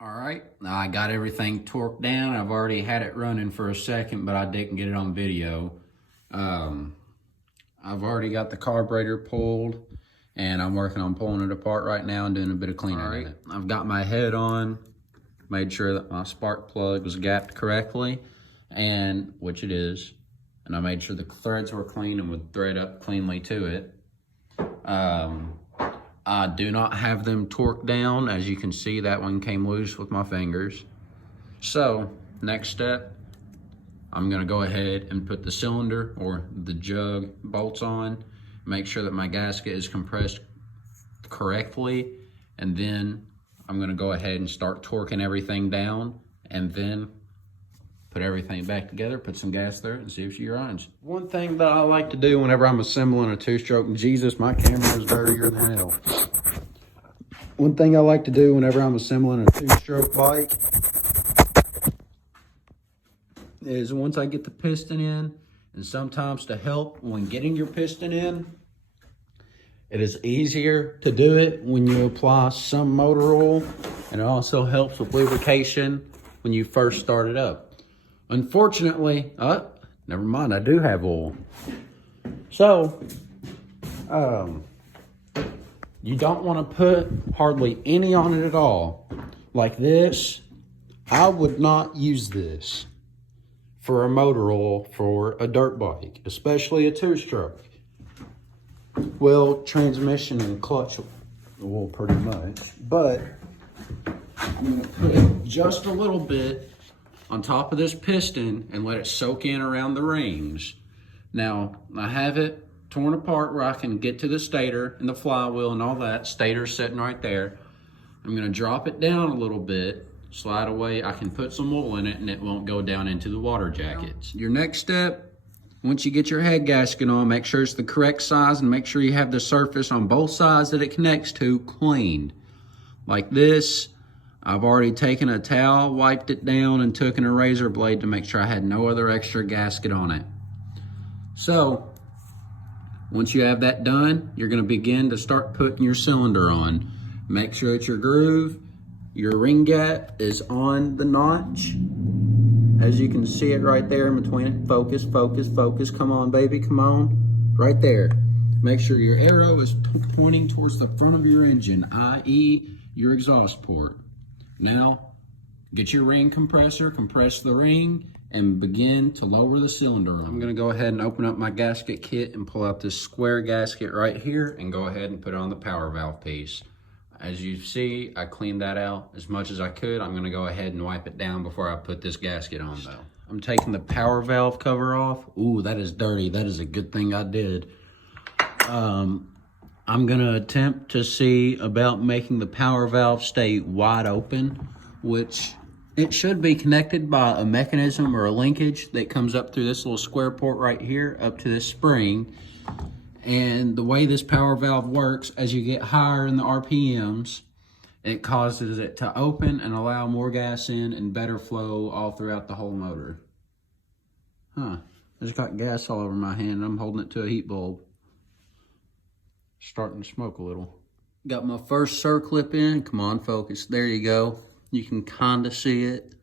All right, now I got everything torqued down. I've already had it running for a second, but I didn't get it on video. I've already got the carburetor pulled, and I'm working on pulling it apart right now and doing a bit of cleaning in it. I've got my head on, made sure that my spark plug was gapped correctly, and which it is. And I made sure the threads were clean and would thread up cleanly to it. I do not have them torqued down. As you can see, that one came loose with my fingers. So, next step, I'm gonna go ahead and put the cylinder or the jug bolts on, make sure that my gasket is compressed correctly, and then I'm gonna go ahead and start torquing everything down, and then put everything back together, put some gas there, and see if she runs. One thing that I like to do whenever I'm assembling a two-stroke, Jesus, my camera is dirtier than hell. One thing I like to do whenever I'm assembling a two-stroke bike is once I get the piston in, and sometimes to help when getting your piston in, it is easier to do it when you apply some motor oil, and it also helps with lubrication when you first start it up. Unfortunately, never mind, I do have oil. So, you don't want to put hardly any on it at all. Like this, I would not use this for a motor oil for a dirt bike, especially a two-stroke. Well, transmission and clutch oil pretty much, but I'm gonna put just a little bit on top of this piston and let it soak in around the rings. Now, I have it torn apart where I can get to the stator and the flywheel and all that. Stator's sitting right there. I'm gonna drop it down a little bit, slide away. I can put some oil in it and it won't go down into the water jackets. Your next step, once you get your head gasket on, make sure it's the correct size and make sure you have the surface on both sides that it connects to cleaned. Like this. I've already taken a towel, wiped it down, and took a razor blade to make sure I had no other extra gasket on it. So, once you have that done, you're gonna begin to start putting your cylinder on. Make sure that your groove, your ring gap is on the notch. As you can see it right there in between it. Focus, focus, focus. Come on, baby, come on. Right there. Make sure your arrow is pointing towards the front of your engine, i.e. your exhaust port. Now, get your ring compressor, compress the ring, and begin to lower the cylinder on. I'm gonna go ahead and open up my gasket kit and pull out this square gasket right here and go ahead and put it on the power valve piece. As you see, I cleaned that out as much as I could. I'm gonna go ahead and wipe it down before I put this gasket on though. I'm taking the power valve cover off. Ooh, that is dirty. That is a good thing I did. I'm gonna attempt to see about making the power valve stay wide open, which it should be connected by a mechanism or a linkage that comes up through this little square port right here up to this spring. And the way this power valve works, as you get higher in the RPMs, it causes it to open and allow more gas in and better flow all throughout the whole motor. I just got gas all over my hand. I'm holding it to a heat bulb. Starting to smoke a little. Got my first circlip in. Come on, focus. There you go. You can kind of see it.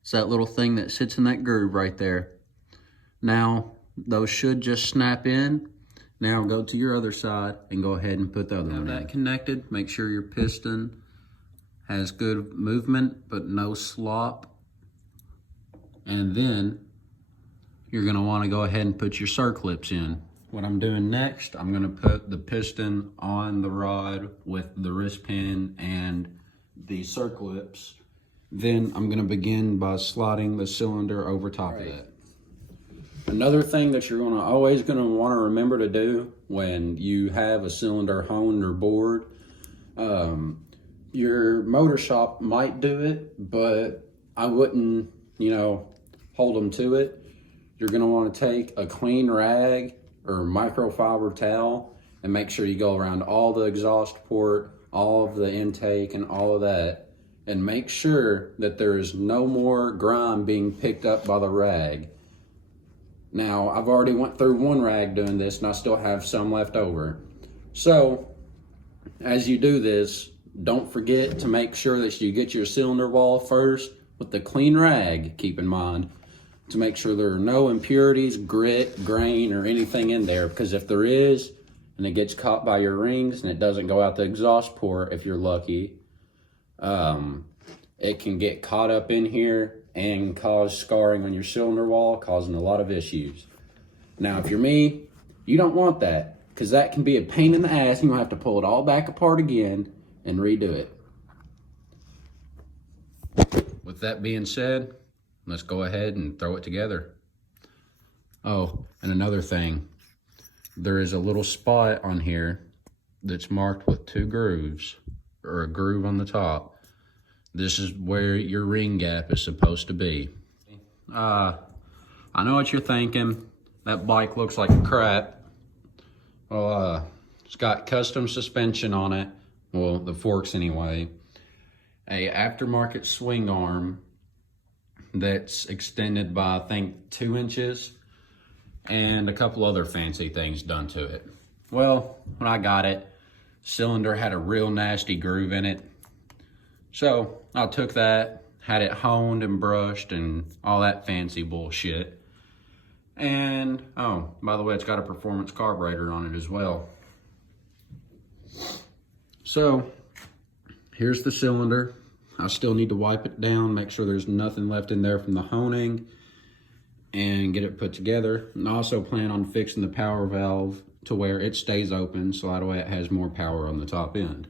It's that little thing that sits in that groove right there. Now, those should just snap in. Now go to your other side and go ahead and put the other one in. That connected. Make sure your piston has good movement, but no slop. And then you're gonna wanna go ahead and put your circlips in. What I'm doing next, I'm gonna put the piston on the rod with the wrist pin and the circlips. Then I'm gonna begin by sliding the cylinder over top of that. Another thing that you're always gonna wanna remember to do when you have a cylinder honed or bored, your motor shop might do it, but I wouldn't, hold them to it. You're gonna wanna take a clean rag or microfiber towel and make sure you go around all the exhaust port, all of the intake and all of that, and make sure that there is no more grime being picked up by the rag. Now, I've already went through one rag doing this and I still have some left over. So, as you do this, don't forget to make sure that you get your cylinder wall first with the clean rag, keep in mind, to make sure there are no impurities, grit, grain, or anything in there, because if there is, and it gets caught by your rings and it doesn't go out the exhaust port if you're lucky, it can get caught up in here and cause scarring on your cylinder wall, causing a lot of issues. Now, if you're me, you don't want that, because that can be a pain in the ass and you'll have to pull it all back apart again and redo it. With that being said, let's go ahead and throw it together. Oh, and another thing, there is a little spot on here that's marked with 2 grooves, or a groove on the top. This is where your ring gap is supposed to be. I know what you're thinking. That bike looks like crap. Well, it's got custom suspension on it. Well, the forks anyway. A aftermarket swing arm that's extended by, I think, 2 inches. And a couple other fancy things done to it. Well, when I got it, cylinder had a real nasty groove in it. So I took that, had it honed and brushed and all that fancy bullshit. And, oh, by the way, it's got a performance carburetor on it as well. So, here's the cylinder. I still need to wipe it down, make sure there's nothing left in there from the honing, and get it put together. And I also plan on fixing the power valve to where it stays open, so that way it has more power on the top end.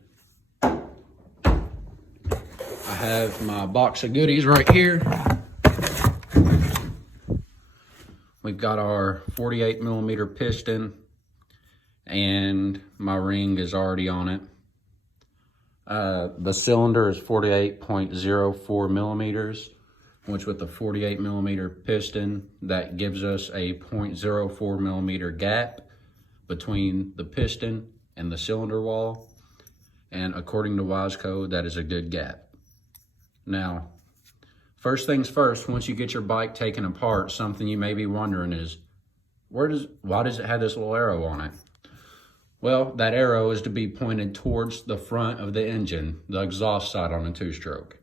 I have my box of goodies right here. We've got our 48mm piston, and my ring is already on it. The cylinder is 48.04 millimeters, which with the 48mm piston, that gives us a 0.04 millimeter gap between the piston and the cylinder wall. And according to WISE code, that is a good gap. Now, first things first, once you get your bike taken apart, something you may be wondering is, why does it have this little arrow on it? Well, that arrow is to be pointed towards the front of the engine, the exhaust side on a 2-stroke.